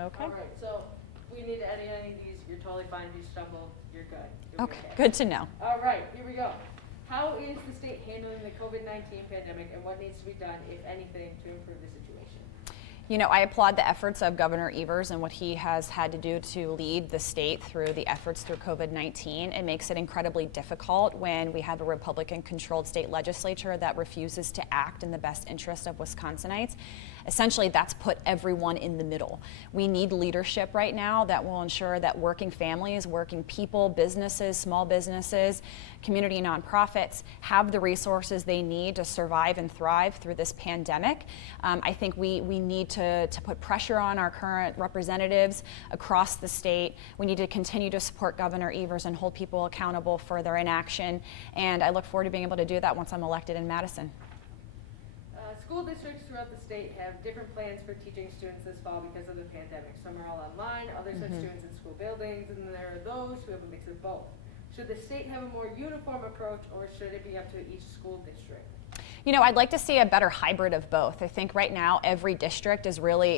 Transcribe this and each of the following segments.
Okay. All right, so we need to edit any of these. You're totally fine. If you stumble, you're good. Okay, good to know. All right, here we go. How is the state handling the COVID-19 pandemic, and what needs to be done, if anything, to improve the situation? You know, I applaud the efforts of Governor Evers and what he has had to do to lead the state through the efforts through COVID-19. It makes it incredibly difficult when we have a Republican-controlled state legislature that refuses to act in the best interest of Wisconsinites. Essentially, that's put everyone in the middle. We need leadership right now that will ensure that working families, working people, businesses, small businesses, community nonprofits have the resources they need to survive and thrive through this pandemic. I think we need to put pressure on our current representatives across the state. We need to continue to support Governor Evers and hold people accountable for their inaction. And I look forward to being able to do that once I'm elected in Madison. School districts throughout the state have different plans for teaching students this fall because of the pandemic. Some are all online, others have students in school buildings, and then there are those who have a mix of both. Should the state have a more uniform approach, or should it be up to each school district? You know, I'd like to see a better hybrid of both. I think right now every district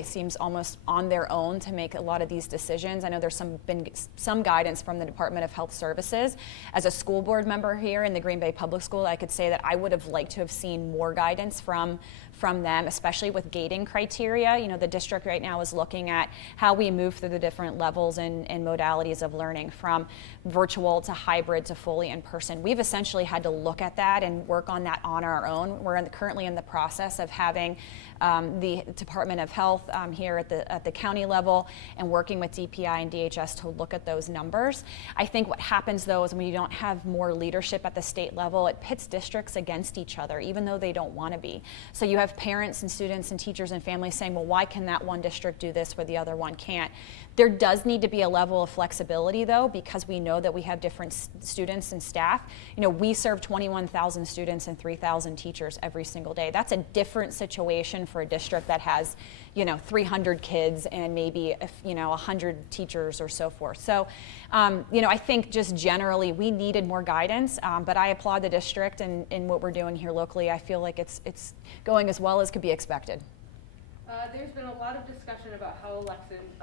seems almost on their own to make a lot of these decisions. I know there's been some guidance from the Department of Health Services. As a school board member here in the Green Bay Public School, I could say that I would have liked to have seen more guidance from them, especially with gating criteria. You know, the district right now is looking at how we move through the different levels and modalities of learning, from virtual to hybrid to fully in person. We've essentially had to look at that and work on that on our own. We're currently in the process of having the Department of Health here at the county level and working with DPI and DHS to look at those numbers. I think what happens though is when you don't have more leadership at the state level, it pits districts against each other, even though they don't want to be. So you have parents and students and teachers and families saying, well, why can that one district do this where the other one can't? There does need to be a level of flexibility though, because we know that we have different students and staff. You know, we serve 21,000 students and 3,000 teachers every single day. That's a different situation for a district that has, you know, 300 kids and maybe, 100 teachers or so forth. So, I think just generally we needed more guidance, but I applaud the district and what we're doing here locally. I feel like it's going as well as could be expected. There's been a lot of discussion about how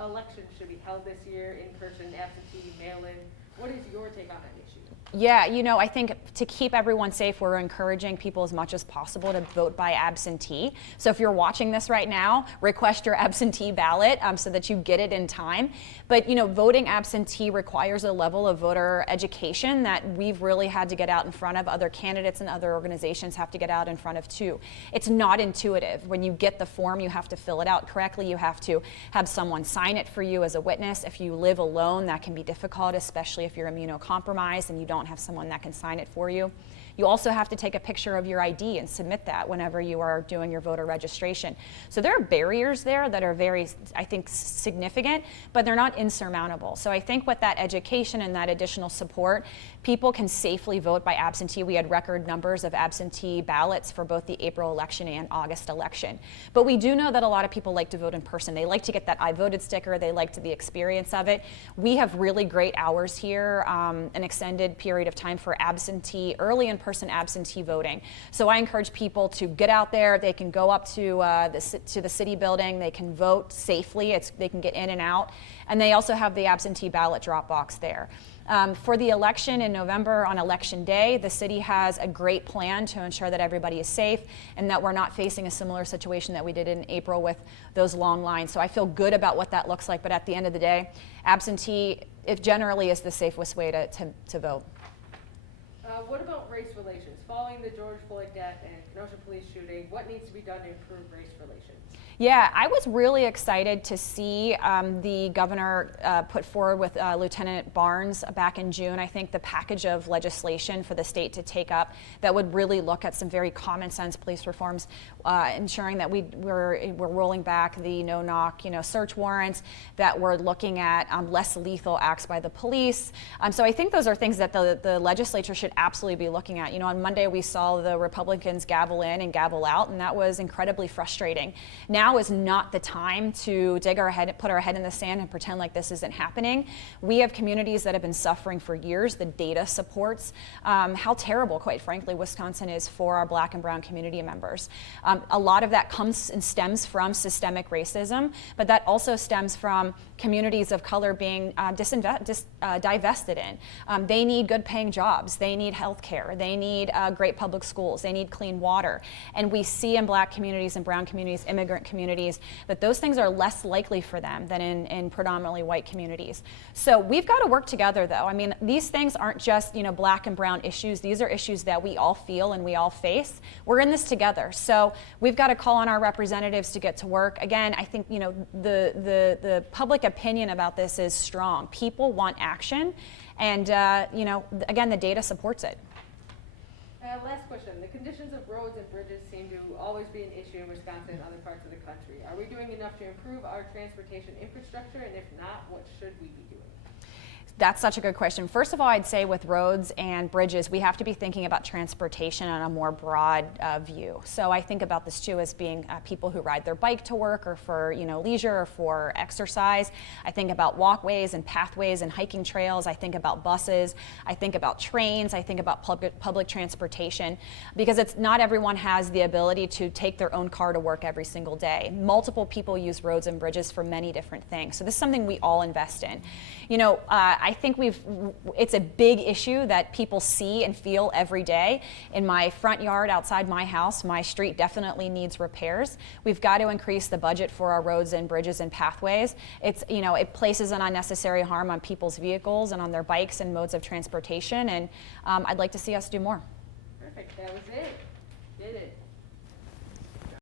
elections should be held this year, in person, absentee, mail-in. What is your take on that issue? Yeah, I think to keep everyone safe, we're encouraging people as much as possible to vote by absentee. So if you're watching this right now, request your absentee ballot so that you get it in time. But, voting absentee requires a level of voter education that we've really had to get out in front of. Other candidates and other organizations have to get out in front of too. It's not intuitive. When you get the form, you have to fill it out correctly. You have to have someone sign it for you as a witness. If you live alone, that can be difficult, especially if you're immunocompromised and you don't have someone that can sign it for you. You also have to take a picture of your ID and submit that whenever you are doing your voter registration. So there are barriers there that are very, I think, significant, but they're not insurmountable. So I think with that education and that additional support, people can safely vote by absentee. We had record numbers of absentee ballots for both the April election and August election. But we do know that a lot of people like to vote in person. They like to get that I voted sticker. They like the experience of it. We have really great hours here, an extended period of time for absentee, early in-person absentee voting. So I encourage people to get out there. They can go up to the city building. They can vote safely. They can get in and out. And they also have the absentee ballot drop box there. For the election in November on election day, the city has a great plan to ensure that everybody is safe and that we're not facing a similar situation that we did in April with those long lines. So I feel good about what that looks like. But at the end of the day, absentee, it generally is the safest way to vote. What about race relations? Following the George Floyd death and Kenosha police shooting, what needs to be done to improve race relations? Yeah, I was really excited to see the governor put forward with Lieutenant Barnes back in June. I think the package of legislation for the state to take up that would really look at some very common sense police reforms, ensuring that we're rolling back the no-knock, search warrants, that we're looking at less lethal acts by the police. So I think those are things that the legislature should absolutely be looking at. On Monday we saw the Republicans gavel in and gavel out, and that was incredibly frustrating. Now now is not the time to put our head in the sand and pretend like this isn't happening. We have communities that have been suffering for years. The data supports how terrible, quite frankly, Wisconsin is for our Black and brown community members. A lot of that comes and stems from systemic racism, but that also stems from communities of color being divested in. They need good paying jobs. They need health care. They need great public schools. They need clean water. And we see in Black communities and brown communities, immigrant communities, that those things are less likely for them than in predominantly white communities. So we've got to work together, though. I mean, these things aren't just, Black and brown issues. These are issues that we all feel and we all face. We're in this together. So we've got to call on our representatives to get to work. Again, I think, the public opinion about this is strong. People want action. And, again, the data supports it. Last question. The conditions of roads and bridges seem to always be an issue in Wisconsin and other parts of the country. Are we doing enough to improve our transportation infrastructure? And if not, what should we be doing? That's such a good question. First of all, I'd say with roads and bridges, we have to be thinking about transportation on a more broad view. So I think about this too as being people who ride their bike to work or for leisure or for exercise. I think about walkways and pathways and hiking trails. I think about buses. I think about trains. I think about public transportation, because not everyone has the ability to take their own car to work every single day. Multiple people use roads and bridges for many different things. So this is something we all invest in. I think it's a big issue that people see and feel every day. In my front yard outside my house, my street definitely needs repairs. We've got to increase the budget for our roads and bridges and pathways. It places an unnecessary harm on people's vehicles and on their bikes and modes of transportation, and I'd like to see us do more. Perfect, that was it. Did it.